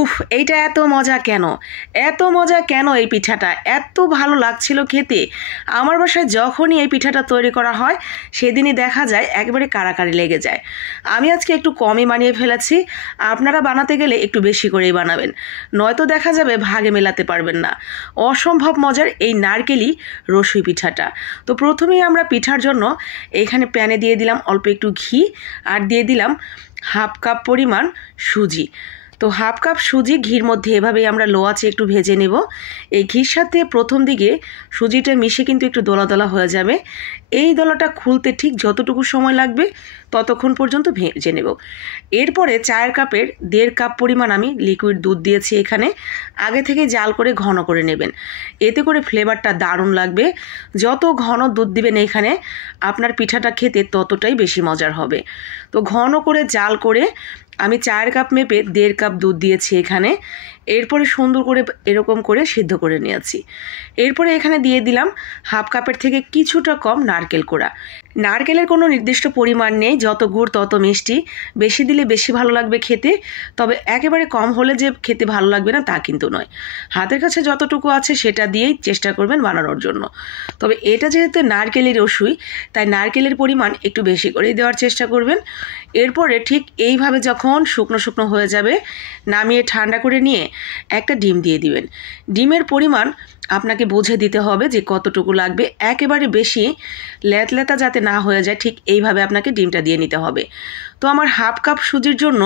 উফ, এইটা এত মজা কেন? এত মজা কেন এই পিঠাটা? এত ভালো লাগছিল খেতে। আমার বাসায় যখনই এই পিঠাটা তৈরি করা হয় সেদিনই দেখা যায় একেবারে কাড়াকাড়ি লেগে যায়। আমি আজকে একটু কমই বানিয়ে ফেলেছি, আপনারা বানাতে গেলে একটু বেশি করেই বানাবেন, নয়তো দেখা যাবে ভাগে মেলাতে পারবেন না। অসম্ভব মজার এই নারকেলি রসুই পিঠাটা। তো প্রথমেই আমরা পিঠার জন্য এইখানে প্যানে দিয়ে দিলাম অল্প একটু ঘি, আর দিয়ে দিলাম হাফ কাপ পরিমাণ সুজি। তো হাফ কাপ সুজি ঘির মধ্যে এভাবেই আমরা লো আঁচে একটু ভেজে নেব। এই ঘির সাথে প্রথম দিকে সুজিটা মিশে কিন্তু একটু দলা দলা হয়ে যাবে। এই দলাটা খুলতে ঠিক যতটুকু সময় লাগবে ততক্ষণ পর্যন্ত ভেজে নেব। এরপরে চায়ের কাপের 1.5 কাপ পরিমাণ আমি লিকুইড দুধ দিয়েছি এখানে। আগে থেকে জাল করে ঘন করে নেবেন, এতে করে ফ্লেভারটা দারুণ লাগবে। যত ঘন দুধ দিবেন এখানে আপনার পিঠাটা খেতে ততটাই বেশি মজার হবে। তো ঘন করে জাল করে আমি চায়ের কাপ মেপে 1.5 কাপ দুধ দিয়েছি এখানে। এরপরে সুন্দর করে এরকম করে সিদ্ধ করে নিয়েছি। এরপরে এখানে দিয়ে দিলাম হাফ কাপের থেকে কিছুটা কম নারকেল কোড়া। নারকেলের কোনো নির্দিষ্ট পরিমাণ নেই, যত গুড় তত মিষ্টি, বেশি দিলে বেশি ভালো লাগবে খেতে, তবে একেবারে কম হলে যে খেতে ভালো লাগবে না তা কিন্তু নয়। হাতের কাছে যতটুকু আছে সেটা দিয়েই চেষ্টা করবেন বানানোর জন্য। তবে এটা যেহেতু নারকেলের রসুই, তাই নারকেলের পরিমাণ একটু বেশি করেই দেওয়ার চেষ্টা করবেন। এরপরে ঠিক এইভাবে যখন শুকনো শুকনো হয়ে যাবে নামিয়ে ঠান্ডা করে নিয়ে একটা ডিম দিয়ে দিবেন। ডিমের পরিমাণ আপনাকে বুঝে দিতে হবে যে কতটুকু লাগবে, একেবারে বেশি লেতলেতা যাতে না হয়ে যায় ঠিক এইভাবে আপনাকে ডিমটা দিয়ে নিতে হবে। তো আমার হাফ কাপ সুজির জন্য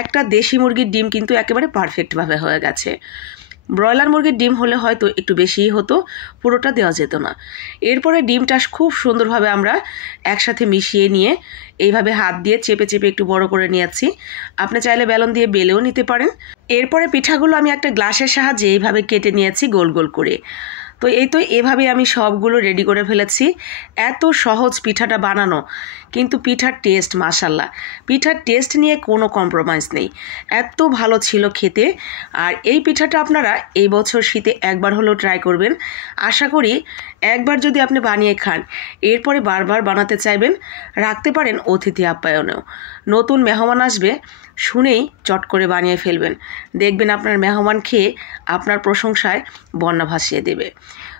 একটা দেশি মুরগির ডিম কিন্তু একেবারে পারফেক্টভাবে হয়ে গেছে। ব্রয়লার মুরগির ডিম হলে হয়তো একটু বেশিই হতো, পুরোটা দেওয়া যেত না। এরপরে ডিমটা খুব সুন্দরভাবে আমরা একসাথে মিশিয়ে নিয়ে এইভাবে হাত দিয়ে চেপে চেপে একটু বড় করে নিয়েছি। আপনি চাইলে বেলন দিয়ে বেলেও নিতে পারেন। এরপরে পিঠাগুলো আমি একটা গ্লাসের সাহায্যে এইভাবে কেটে নিয়েছি গোল গোল করে। তো এভাবে আমি সবগুলো রেডি করে ফেলেছি। এত সহজ পিঠাটা বানানো, কিন্তু পিঠার টেস্ট মাশাল্লাহ, পিঠার টেস্ট নিয়ে কোনো কম্প্রোমাইজ নেই, এত ভালো ছিল খেতে। আর এই পিঠাটা আপনারা এই বছর শীতে একবার হলেও ট্রাই করবেন। আশা করি একবার যদি আপনি বানিয়ে খান এরপরে বারবার বানাতে চাইবেন। রাখতে পারেন অতিথি আপ্যায়নেও। নতুন মেহমান আসবে শুনেই চট করে বানিয়ে ফেলবেন, দেখবেন আপনার মেহমান খেয়ে আপনার প্রশংসায় বন্যা ভাসিয়ে দেবে।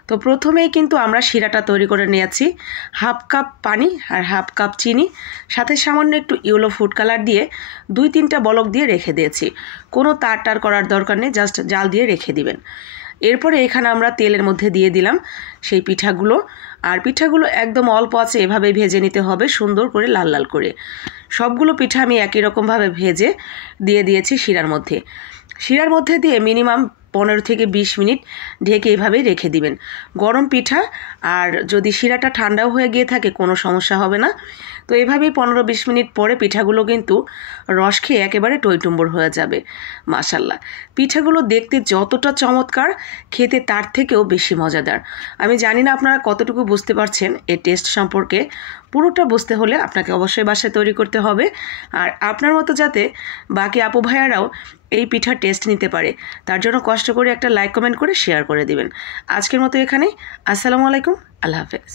তো প্রথমেই কিন্তু আমরা শিরাটা তৈরি করে নিয়েছি। হাফ কাপ পানি আর হাফ কাপ চিনি, সাথে সামান্য একটু ইয়েলো ফুড কালার দিয়ে 2-3টা বলক দিয়ে রেখে দিয়েছি। কোনো তার করার দরকার নেই, জাস্ট জাল দিয়ে রেখে দিবেন। এরপরে এখানে আমরা তেলের মধ্যে দিয়ে দিলাম সেই পিঠাগুলো। আর পিঠাগুলো একদম অল্প আছে এভাবে ভেজে নিতে হবে, সুন্দর করে লাল লাল করে। সবগুলো পিঠা আমি একই রকমভাবে ভেজে দিয়ে দিয়েছি শিরার মধ্যে। শিরার মধ্যে দিয়ে মিনিমাম 15 থেকে 20 মিনিট ঢেকে এভাবেই রেখে দিবেন। গরম পিঠা, আর যদি শিরাটা ঠান্ডাও হয়ে গিয়ে থাকে কোনো সমস্যা হবে না। তো এভাবেই 15-20 মিনিট পরে পিঠাগুলো কিন্তু রস খেয়ে একেবারে টইটুম্বর হয়ে যাবে। মাশাল্লাহ, পিঠাগুলো দেখতে যতটা চমৎকার, খেতে তার থেকেও বেশি মজাদার। আমি জানি না আপনারা কতটুকু বুঝতে পারছেন এর টেস্ট সম্পর্কে। পুরোটা বুঝতে হলে আপনাকে অবশ্যই বাসায় তৈরি করতে হবে। আর আপনার মতো যাতে বাকি আপু ভাইয়ারাও এই পিঠার টেস্ট নিতে পারে তার জন্য কষ্ট করে একটা লাইক কমেন্ট করে শেয়ার করে দিবেন। আজকের মতো এখানেই। আসসালামু আলাইকুম, আল্লাহ হাফেজ।